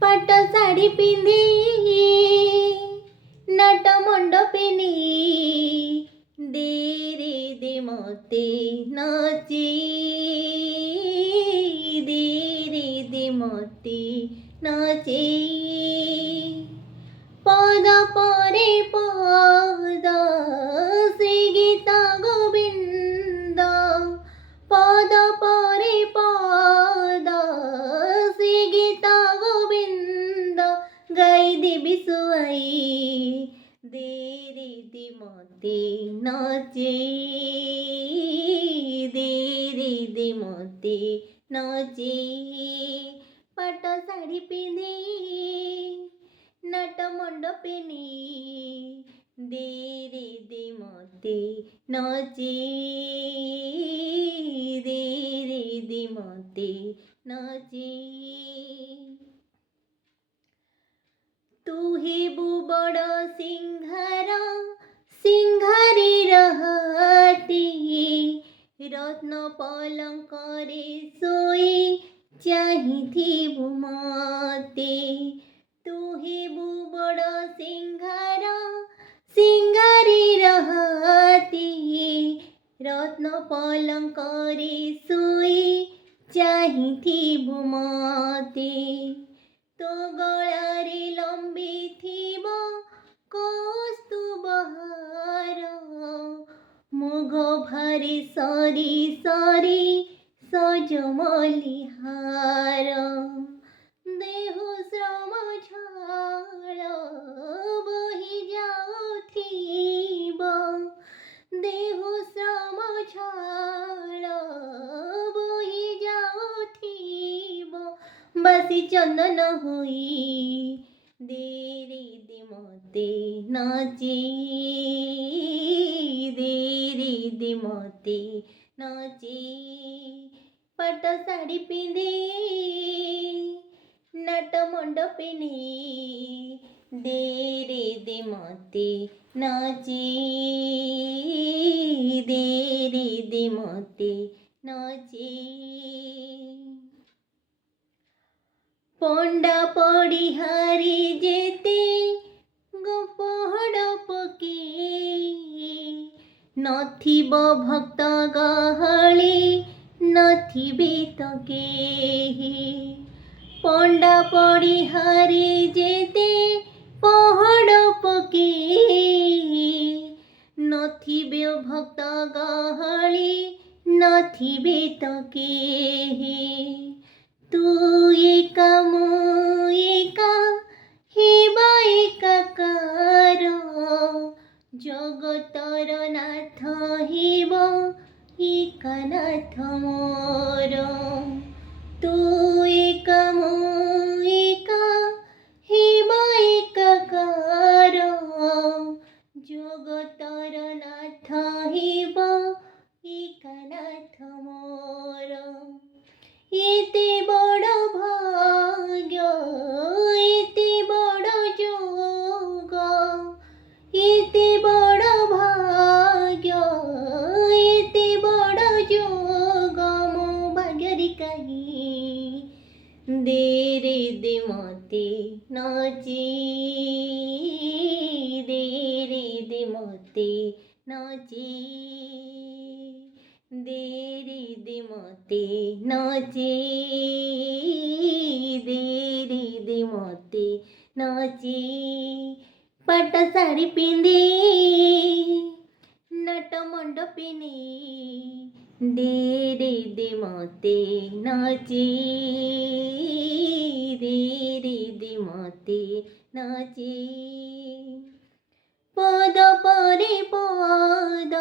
पाट शाढ़ी पिंधि नाट मंडपिनी देरे दे मते नाची देरे दे मते नाची पद परे पद श्री गीता गोविंद पद परे पद श्री गीता गोविंद गाई देवी सुआई देरे दे मते नाचे देरे दे मते नाचे पाट शाढ़ी पिंधि नाट मंडपिनी देरे दे मते नाचे देरे दे मते नाचे तू हे बुबड़ सिंहार सिंहारी रहती रत्न पलंकरे सोई चाहिथिबु मते तू हे बुबड़ सिंहार सिंगारी रहती रत्न पलंकरे सोई चाहिथिबु मते तो गलारे लंबी थिब कौस्तुभहार मुघ भारे सरी सरी सजमली हार देह श्रम झाल बही जाउथिब देह श्रम झाल बही जाउथिब बासी चंदन होई देरे दे मते नाची देरे दे मते नाची पाट शाढ़ी पिंधि नाट मंडपिनी देरे दे मते नाची देरे दे मते नाची पंडा पड़ी हारी जेते गोपहड़ पके नथिब भक्त गहली नथिबे तो केही पंडा पड़ी हारी जेते पहड़ पके नथिबे भक्त गहली नथिबे तो केही तू एका मु एका हेबा एकाकार जगतर नाथ हेब एका नाथ मोर तू एका मु एका हेबा एकाकार जगतर नाथ हेब एका नाथ मोर एते बड़ भाग्य एते बड़ जोग एते बड़ भाग्य एते बड़ जोग मो भाग्यरी कही देरे दे मते नाची देरे दे मते नाची देरे दे मते नाचे देरे दे मते नाचे पाट शाढ़ी पिंधि नाट मंडपिनी देरे दे मते नाचे देरे दे मते नाचे पद परे पद